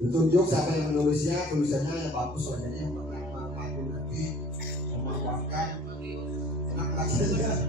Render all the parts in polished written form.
Ditunjuk siapa yang menulisnya, tulisannya yang bagus, soalnya yang pertama maju lagi memaafkan enak saja.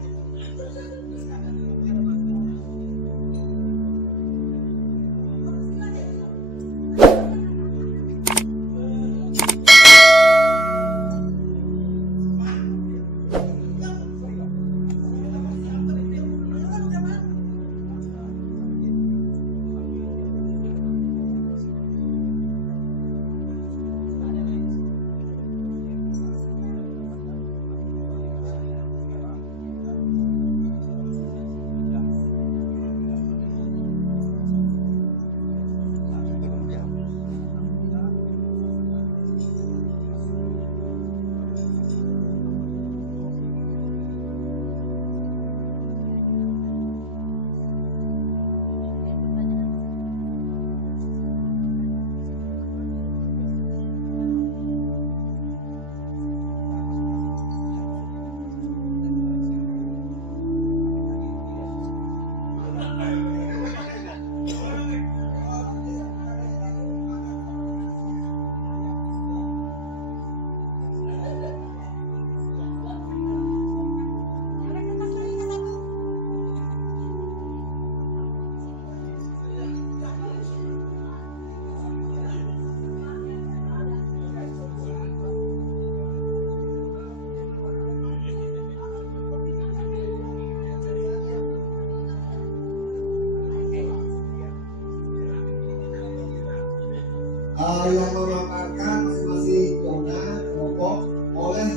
Yang memaparkan masing-masing zona kelompok oleh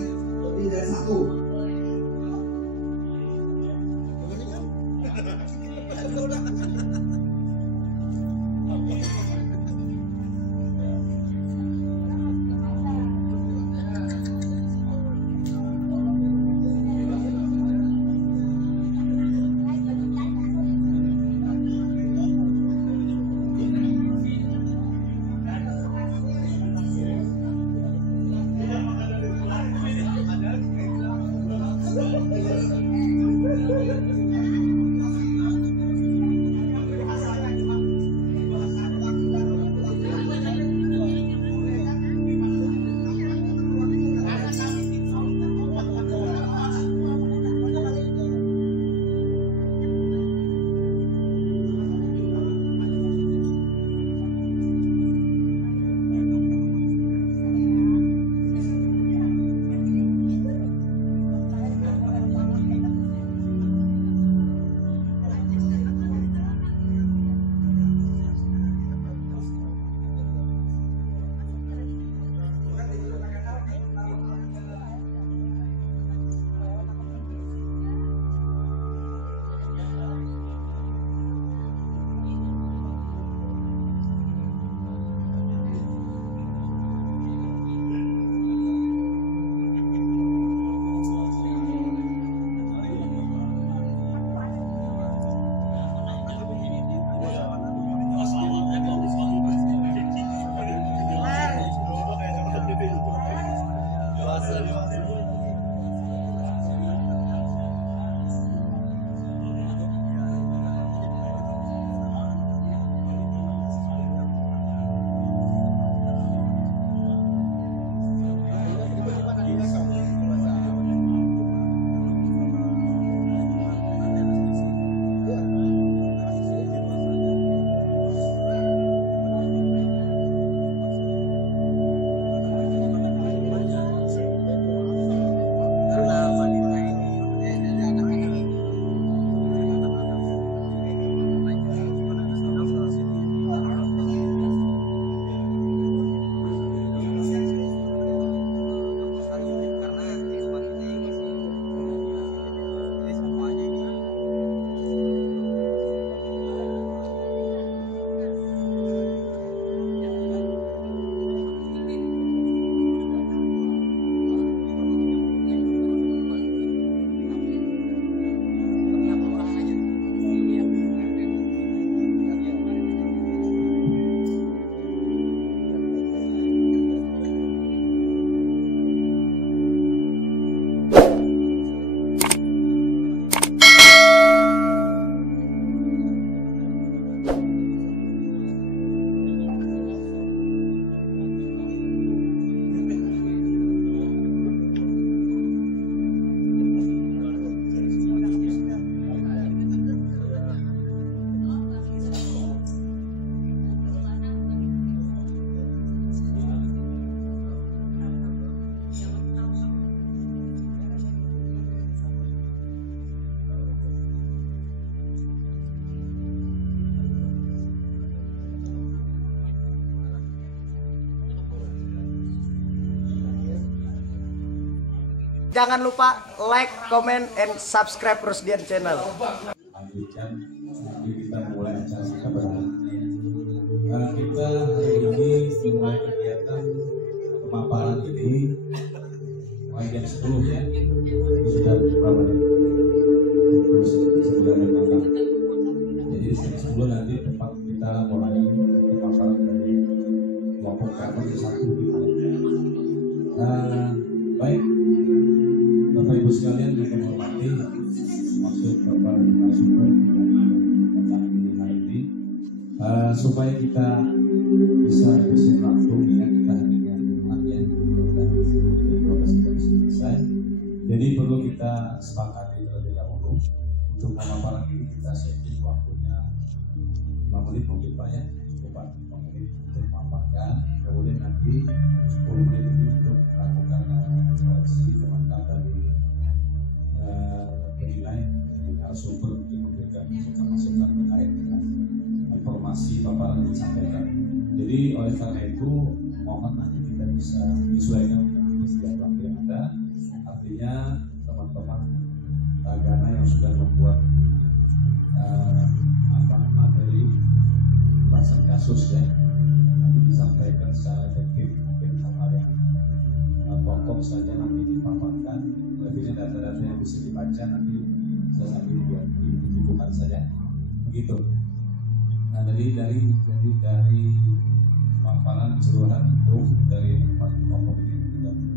lebih dari satu. Jangan lupa like, comment, and subscribe Rusdian Channel. Lanjutkan, nanti kita mulai acara kita berharap. Karena kita hari ini mulai kegiatan pemaparan ini mulai jam 10 ya. Itu sudah berapa nih? Terus sebulan yang datang. Jadi jam 10 nanti tempat kita mulai pemaparan dari kelompok kapan ke satu gitu. Baik, Bapak Ibu sekalian yang kami hormati, maksud Bapak narasumber yang datang di hari ini, supaya kita bisa langsung ya kita hari ini latihan dan proses kita bisa selesai. Jadi perlu kita sepakati terlebih dahulu untuk pemaparan ini kita setting waktunya 5 menit mungkin Pak ya, cepat 5 menit untuk memaparkan, kemudian nanti 10 menit ini untuk melakukan koreksi komentar dari penilai narasumber untuk memberikan masukan terkait dengan informasi paparan yang disampaikan. Jadi oleh karena itu mohon nanti kita bisa menyesuaikan dengan persediaan waktu yang ada. Artinya teman-teman tagana yang sudah membuat materi pembahasan kasus ya nanti disampaikan secara efektif, mungkin hal yang pokok saja nanti dipaparkan, lebihnya data-data yang bisa dibaca nanti bisa sambil dibutuhkan saja begitu. Nah dari paparan keseluruhan itu dari 4 kelompok ini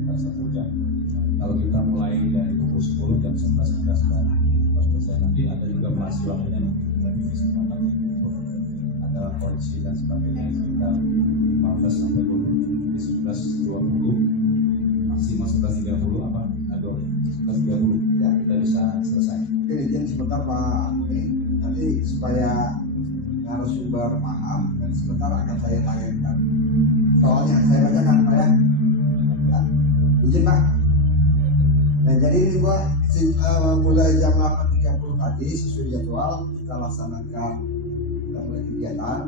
sudah 1 jam. Kalau kita mulai dari pukul 10 jam 11 kita sudah selesai. Nanti ada juga masih waktunya nanti kita bisa untuk ada koreksi dan sebagainya sekitar 15 sampai 20, jadi 11.20 maksimal 11.30 apa? Aduh, 11.30 ya kita bisa selesai. Oke, izin sebentar Pak Antoni, nanti supaya narasumber paham dan sebentar akan saya tanyakan soalnya saya bacakan Pak ya. Izin Pak. Nah jadi ini gua mulai jam 8.30 tadi sesuai jadwal kita laksanakan, kita mulai kegiatan.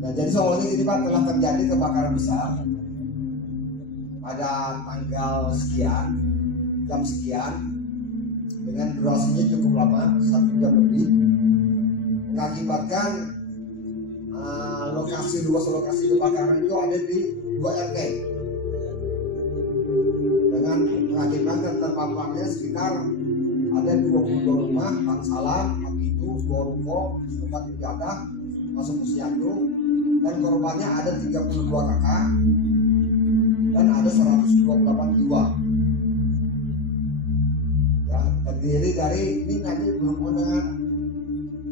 Nah jadi soalnya ini Pak telah terjadi kebakaran besar pada tanggal sekian, jam sekian, dengan durasinya cukup lama, 1 jam lebih, mengakibatkan luas lokasi kebakaran itu ada di 2 RT, dengan mengakibatkan terpaparnya sekitar ada 22 rumah, Bangsalam, itu 2 ruko, tempat ibadah, masuk posyandu, dan korbannya ada 32 kakak dan ada 128 jiwa. Ya, terdiri dari ini nanti berhubungan dengan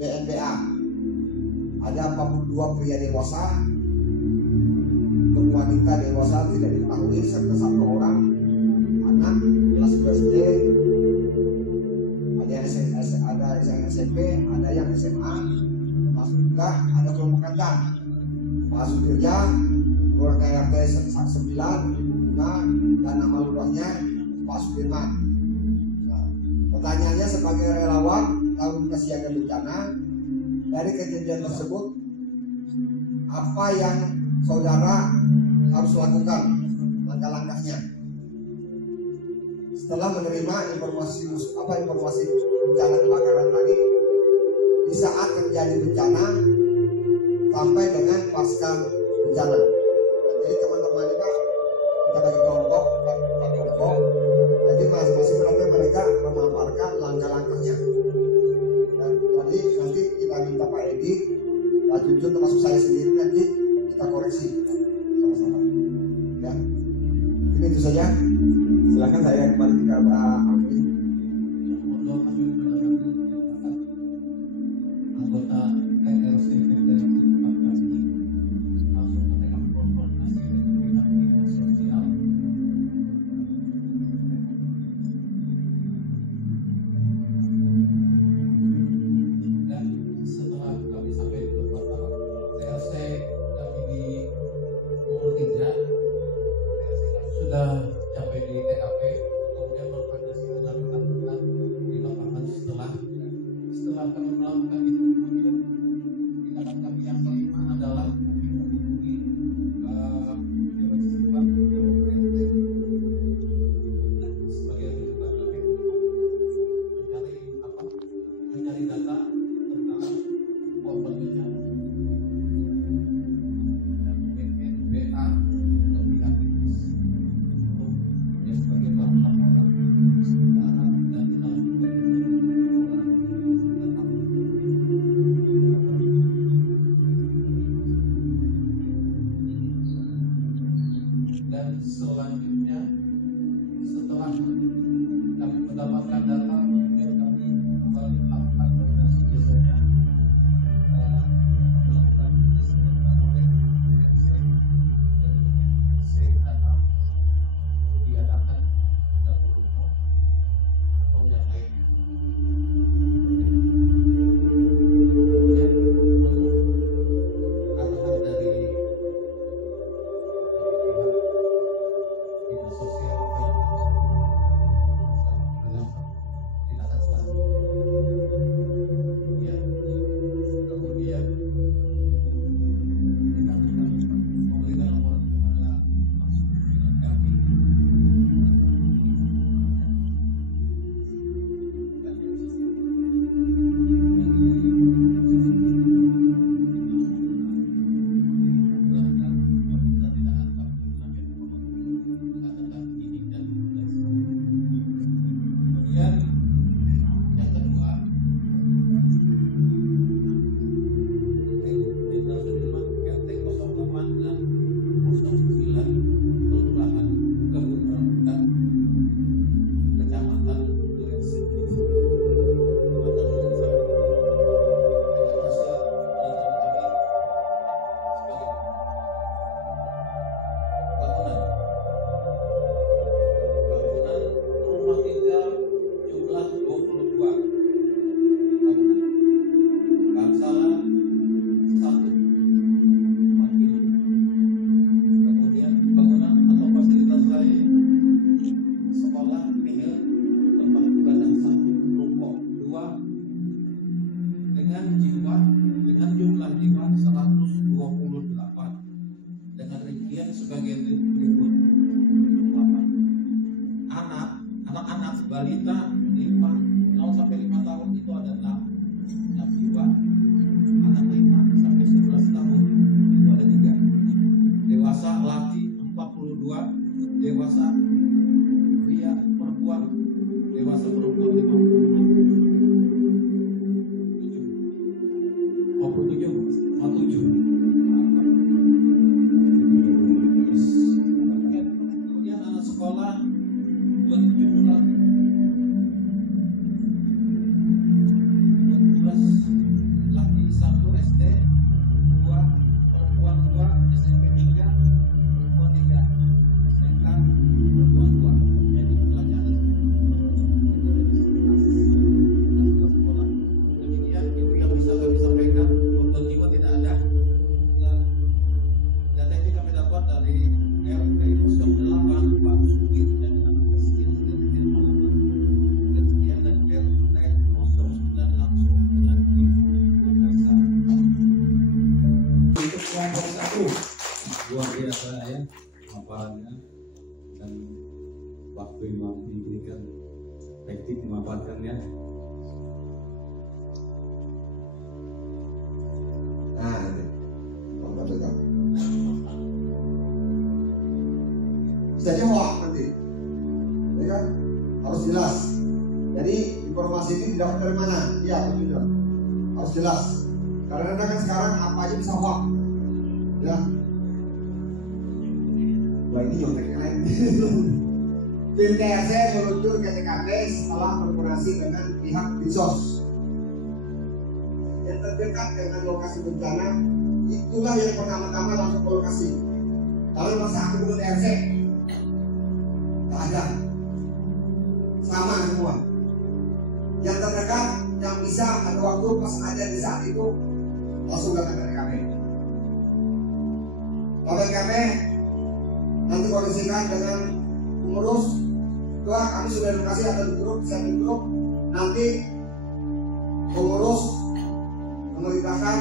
BNPA. Ada 42 pria dewasa, wanita dewasa tidak diketahui, serta 1 orang anak kelas SD, ada yang SMP, ada yang SMA, masuk juga ada kelompok rentan, masuk kerja keluarga RT 9, Ibu Bunga, dan nama lurahnya Pak Sudirman. Nah, pertanyaannya sebagai relawan Taruna Siaga Bencana, dari kejadian tersebut apa yang saudara harus lakukan, langkah-langkahnya setelah menerima informasi bencana kebakaran tadi, di saat terjadi bencana sampai dengan pasca bencana. Jadi teman-teman ini Pak, kita bagi kelompok, jadi masing-masing mereka memaparkan langkah-langkahnya. Dan tadi nanti kita minta Pak Edi, Pak Junjun termasuk saya sendiri nanti kita koreksi sama-sama. Ya, ini itu saja. Silakan saya kembali ke Pak Alfi. Anggota TRC dari tempat kami langsung menekan koordinasi dengan pihak sosial. Dan setelah kami sampai di tempat TRC kami di Pukul 3, TRC kami sudah sampai di TKP, kemudian berkoordinasi kelompok 1. Luar biasa ya paparannya, dan waktu yang mampu diberikan efektif dimanfaatkan ya. Nah itu kelompok itu bisa jadi hoax nanti, ya kan? Harus jelas. Jadi informasi ini didapat dari mana? Iya betul, harus jelas. Karena kan sekarang apa aja bisa hoax, ya. Wah ini yang lain. Tim TRC meluncur ke TKP setelah berkoordinasi dengan pihak Dinsos yang terdekat dengan lokasi bencana. Itulah yang pertama-tama langsung ke lokasi. Lalu masa aku dulu TRC, tak ada, sama semua. Yang terdekat, yang bisa ada waktu pas ada di saat itu langsung datang ke TKP. Kalau TKP nanti koordinasikan dengan pengurus. Ketua kami sudah edukasi atau di grup, bisa di grup. Nanti pengurus memerintahkan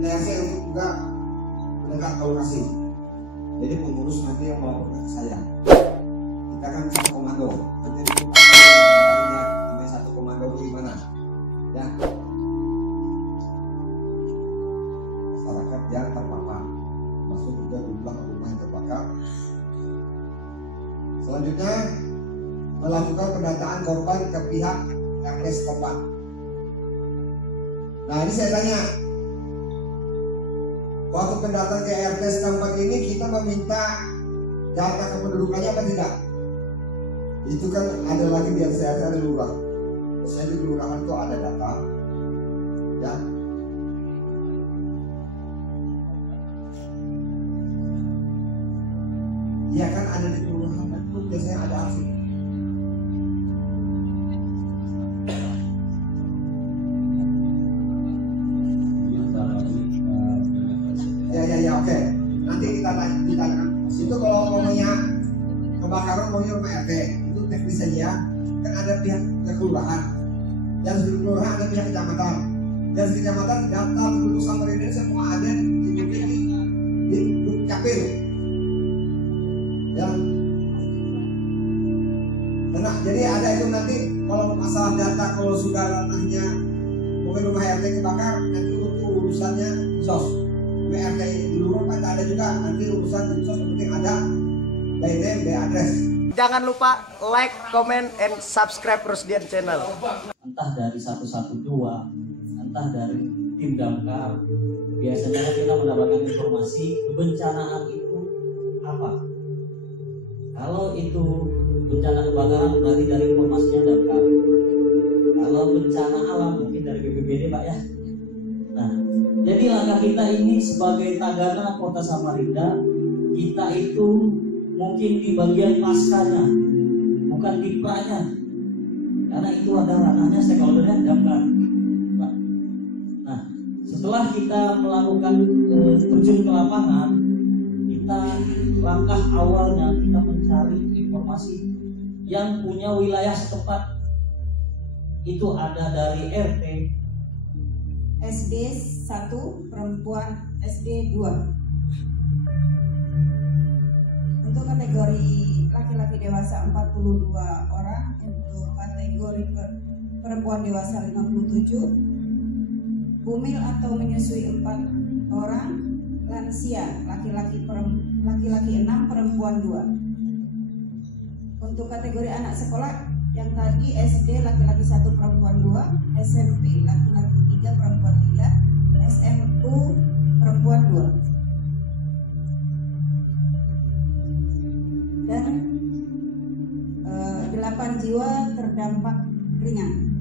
TRC untuk juga mendekat ke lokasi. Jadi pengurus nanti yang melaporkan ke saya. Kita kan satu komando. Jadi namanya satu komando di mana? Ya. Masyarakat yang terpapar, masuk juga jumlah rumah yang terbakar. Selanjutnya melakukan pendataan korban ke pihak RT setempat. Nah ini saya tanya, waktu pendataan ke RT setempat ini kita meminta data kependudukannya apa tidak? Itu kan ada lagi di RT ada lurah. Saya di kelurahan itu ada data, ya. Iya kan ada di kelurahan itu biasanya ada arsip. Ya oke. Nanti kita tanyakan. Itu kalau ngomongnya kebakaran ngomongnya rumah RT itu teknis saja. Kan ada pihak kelurahan, dan di kelurahan ada pihak kecamatan, dan di kecamatan data penduduk Samarinda semua ada di Dukcapil. Ya. Nah, jadi ada itu nanti kalau masalah data, kalau sudah ranahnya mungkin rumah RT kebakar, nanti untuk urusannya sos. Rumah RT di luar kan ada juga nanti urusan sos, penting ada by name, by address. Jangan lupa like, comment, and subscribe Rusdian Channel. Entah dari 112, entah dari tim damkar, biasanya kita mendapatkan informasi kebencanaan itu apa. Kalau itu bencana kebakaran berarti dari informasinya damkar. Kalau bencana alam mungkin dari BPBD Pak ya. Nah, jadi langkah kita ini sebagai Tagana Kota Samarinda, kita itu mungkin di bagian paskanya, bukan di pranya, karena itu ada ranahnya stakeholdernya damkar. Nah, setelah kita melakukan terjun ke lapangan, kita langkah awalnya kita mencari informasi yang punya wilayah setempat. Itu ada dari RT SD 1 perempuan, SD 2. Untuk kategori laki-laki dewasa 42 orang, untuk kategori perempuan dewasa 57, bumil atau menyusui 4 orang, lansia laki-laki 6, perempuan 2. Untuk kategori anak sekolah yang tadi SD laki-laki 1 perempuan 2, SMP laki-laki 3 perempuan 3, SMU perempuan 2. Dan 8 jiwa terdampak ringan.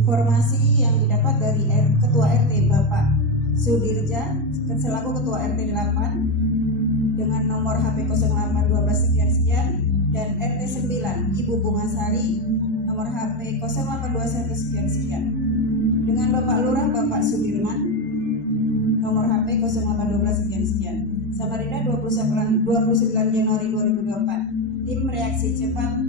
Informasi yang didapat dari Ketua RT Bapak Sudirja selaku Ketua RT 8 dengan nomor HP 0812 sekian dan RT 9 Ibu Bungasari nomor HP 0821 sekian dengan Bapak Lurah Bapak Sudirman nomor HP 0812 sekian. Samarinda 29 Januari 2024. Tim reaksi cepat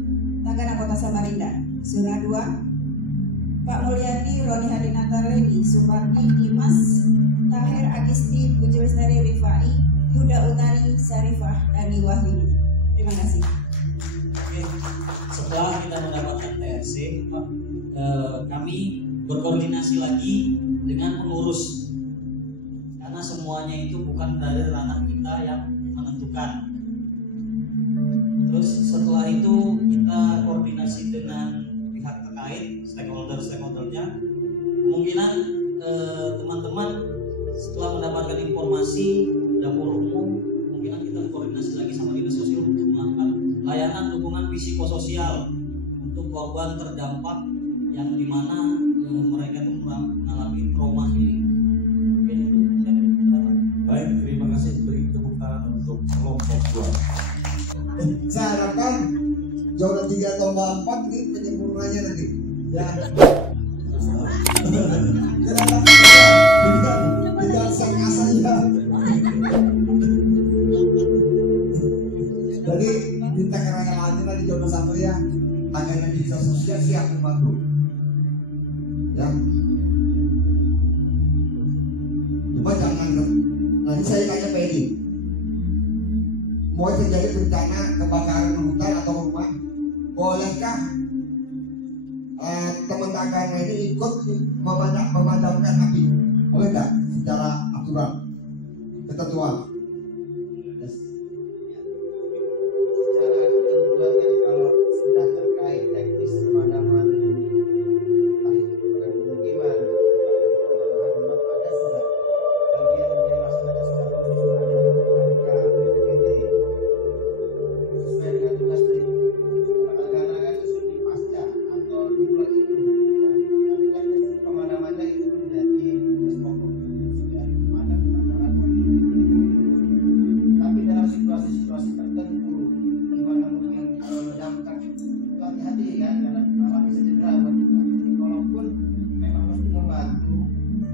Tagana Kota Samarinda. Zona 2 Pak Mulyadi Roni Hadinata Leni, Supardi, Dimas, Tahir Agisti, Puji Lestari Rifai, Yuda Utari, Syarifah, Dani Wahyudi. Terima kasih. Oke, setelah kita mendapatkan TRC, Pak, kami berkoordinasi lagi dengan pengurus, karena semuanya itu bukan dari ranah kita yang menentukan. Terus setelah itu kita koordinasi dengan pihak terkait, stakeholdernya. Kemungkinan teman-teman setelah mendapatkan informasi dapur umum, kemungkinan kita koordinasi lagi sama dinas sosial untuk melakukan layanan dukungan psikososial untuk korban terdampak yang dimana mereka itu mengalami trauma healing. Oke, itu Baik, terima kasih. Beri tepuk tangan untuk kelompok 2. Saya harapkan zona 3 atau 4 ini penyempurnanya nanti. Ya. Tidak sangka saja. Jadi minta kerajaan di zona 1 ya. Tangannya bisa sosial siap membantu. Ya. Cuma jangan. Nanti saya tanya Pedi. Mau terjadi bencana kebakaran hutan atau rumah, bolehkah teman tagana ini ikut memadamkan api? Boleh nggak secara aturan ketentuan? Secara ketentuan kan kalau sudah terkait teknis pemadaman pemukiman ada sudah bagian dari masyarakat sudah menyusun ada BPBD sesuai dengan tugas dari karena kan itu di pasca atau di bulan itu. Tapi kan pemadamannya itu menjadi tugas pokok dari pemadam kebakaran. Tapi dalam situasi-situasi tertentu di mana mungkin kalau dampak itu hati-hati kan, karena malah bisa cedera buat kita. Jadi walaupun memang mesti membantu,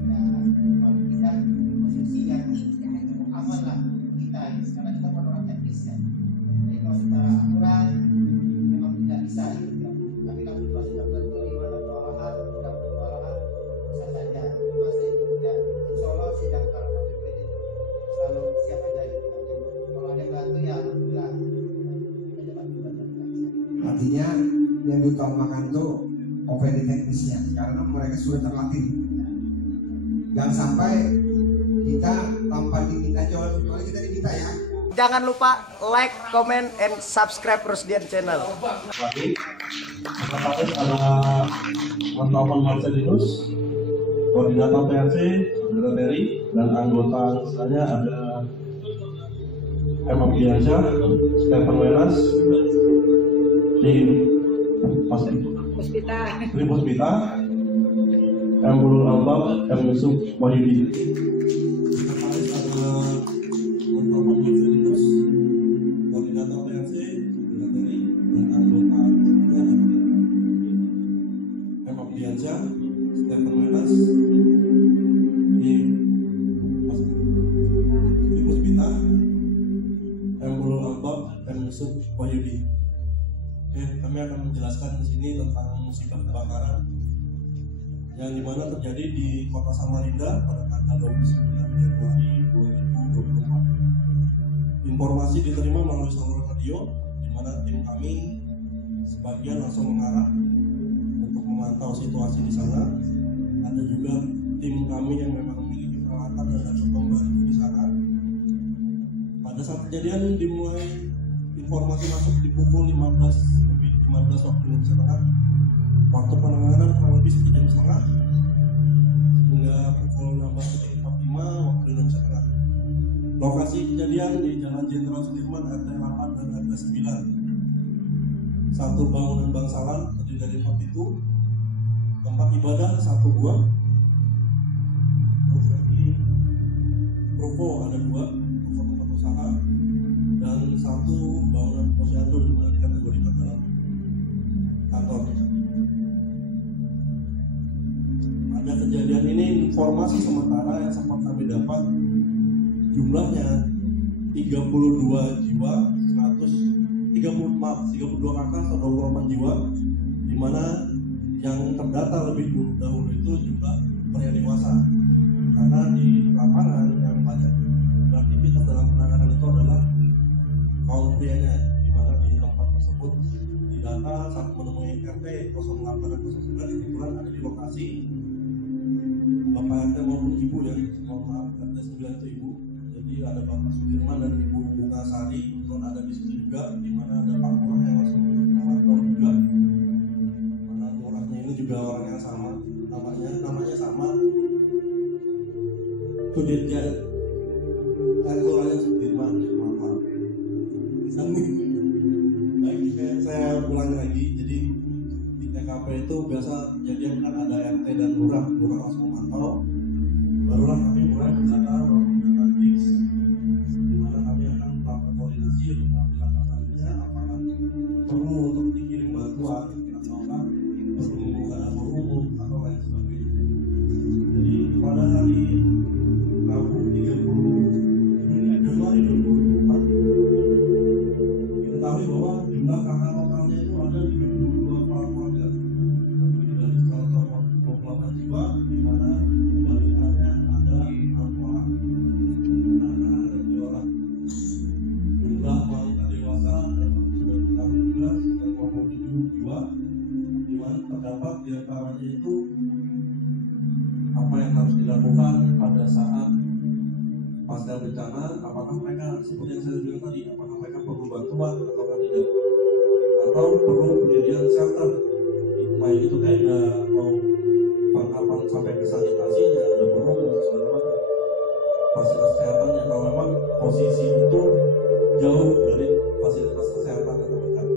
ya kalau kita di posisi yang cukup aman lah kita, karena kita bukan orang teknis ya. Jadi kalau secara aturan memang tidak bisa gitu ya. Tapi kalau situasi tertentu di mana kewalahan, tidak kewalahan bisa saja. Cuma saya tidak, insya Allah si damkar BPBD itu selalu siap aja gitu. Kalau ada yang bantu ya alhamdulillah. Kita bantu. Artinya yang diutamakan tuh OPD teknisnya karena mereka sudah terlatih. Jangan sampai kita tanpa diminta, kecuali kita diminta ya. Jangan lupa like, comment, and subscribe Rusdian Channel. Lagi, otomatis ada wartawan Marcelinus, koordinator TRC, Saudara Terry, dan anggota misalnya ada Emma Bianca, Stefan Wenas, tim Puspita, Embul Albab, M. Yusuf Wahyudi. Otomatis ada anggota Marcelinus, koordinator TRC, Saudara Terry, dan anggota misalnya ada Emma Bianca, Stefan Wenas, tim Puspita, Embul Albab, M. Yusuf Wahyudi. Oke, kami akan menjelaskan di sini tentang musibah kebakaran yang dimana terjadi di Kota Samarinda pada tanggal 29 Januari 2024. Informasi diterima melalui saluran radio, di mana tim kami sebagian langsung mengarah untuk memantau situasi di sana. Ada juga tim kami yang memang memiliki peralatan dan dapat membantu di sana. Pada saat kejadian dimulai informasi masuk di pukul 15 waktu Indonesia Tengah. Waktu penanganan kurang lebih 1 jam setengah hingga pukul 16.45 waktu Indonesia Tengah. Lokasi kejadian di Jalan Jenderal Sudirman RT 8 dan RT 9. Satu bangunan bangsalan terdiri dari 4 pintu, tempat ibadah 1 buah, ruko ada 2, ruko tempat usaha, dan 1 bangunan posyandu di mana dikategorikan dalam kantor. Pada kejadian ini informasi sementara yang sempat kami dapat jumlahnya 32 jiwa, 32 kakak atau 28 jiwa, di mana yang terdata lebih dahulu itu juga pria dewasa, karena di lapangan yang banyak beraktivitas dalam penanganan itu adalah kaum prianya, di mana di tempat tersebut didata saat menemui RT 08 dan 09 kebetulan ada di lokasi Bapak RT maupun Ibu ya, mohon maaf RT 9 itu Ibu. Jadi ada Bapak Sudirman dan Ibu Bunga Sari kebetulan ada di situ juga, di mana ada Pak Lurah yang langsung memantau juga. Mana lurahnya ini juga orang yang sama, namanya sama, Sudirja. Lurahnya Sudirman, maaf. Baik, saya ulangi lagi. Jadi di TKP itu biasa kejadian kan ada RT dan lurah langsung memantau, barulah kami mulai berkata menggunakan X, di mana kami akan melakukan koordinasi untuk mengambil langkah apakah perlu untuk dikirim bantuan ataukah perlu ada umum atau lain sebagainya. Jadi pada hari Rabu 30 Januari 2024 diketahui bahwa jumlah kakak lokalnya itu ada 32 kepala keluarga, dari total 28 jiwa, di mana balitanya ada 6 orang, anak-anak ada 2 orang. Jumlah wanita dewasa sudah tahun 11 dan 27 jiwa, di mana terdapat di antaranya itu apa yang harus dilakukan pada saat pasca bencana, apakah mereka seperti yang saya bilang tadi, apakah mereka perlu bantuan atau tidak, atau perlu pendirian shelter, baik itu tenda atau perlengkapan sampai ke sanitasinya, ada perlu segala macam fasilitas kesehatannya. Kalau memang posisi itu jauh dari fasilitas kesehatan yang terdekat,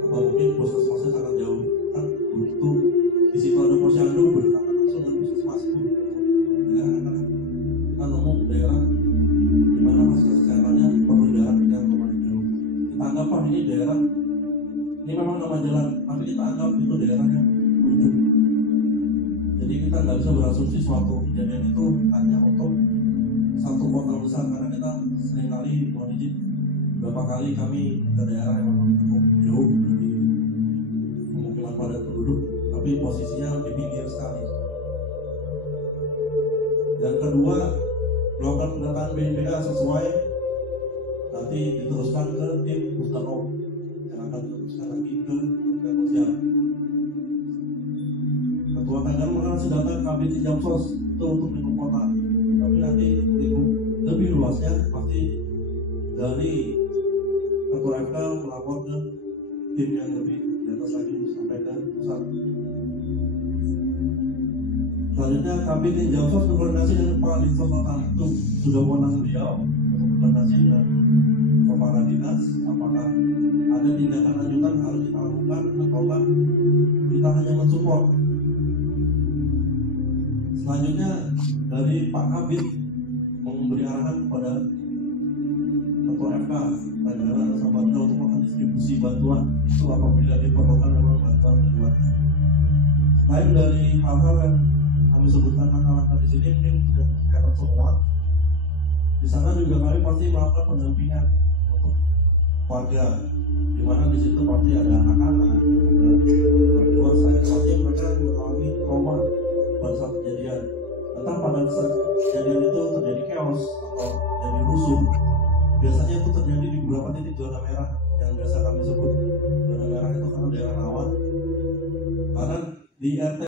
atau mungkin puskesmasnya sangat jauh, kan begitu di situ ada posyandu berdekatan langsung dengan puskesmas itu. Daerah kan kita ngomong daerah di mana fasilitas kesehatannya perlu jarak yang lumayan jauh. Kita anggap ini daerah, ini memang nama jalan, tapi kita anggap itu daerahnya ujung. Jadi kita nggak bisa berasumsi suatu kejadian itu hanya untuk satu kota besar, karena kita seringkali mohon izin beberapa kali kami ke daerah yang memang cukup jauh dari pemukiman padat penduduk, tapi posisinya di pinggir sekali. Dan kedua, melakukan pendataan BNPK sesuai nanti diteruskan ke tim Pusdakom yang akan diteruskan lagi ke Kementerian Sosial. Ketua Tanggal mengenai data KBT Jamsos itu untuk lingkup kota, tapi nanti lingkup lebih luasnya pasti dari Ketua FK melapor ke tim yang lebih di atas lagi sampai ke pusat. Selanjutnya KBT Jamsos berkoordinasi dengan Kepala Dinas Kota, itu sudah wewenang beliau berkoordinasi dengan kepala dinas apakah ada tindakan lanjutan harus kita lakukan ataukah kita hanya mensupport. Selanjutnya dari Pak Kabid memberi arahan kepada Ketua FK Tangerang dan Sabanda untuk melakukan distribusi bantuan itu apabila diperlukan memang bantuan keluarga. Selain dari hal-hal yang kami sebutkan langkah-langkah di sini mungkin sudah tercatat semua. Di sana juga kami pasti melakukan pendampingan untuk warga, di mana di situ pasti ada anak-anak, ada orang dewasa yang pasti mereka mengalami trauma pada saat kejadian. Entah pada saat kejadian itu terjadi chaos atau jadi rusuh, biasanya itu terjadi di beberapa titik zona merah yang biasa kami sebut zona merah itu karena daerah rawan, karena di RT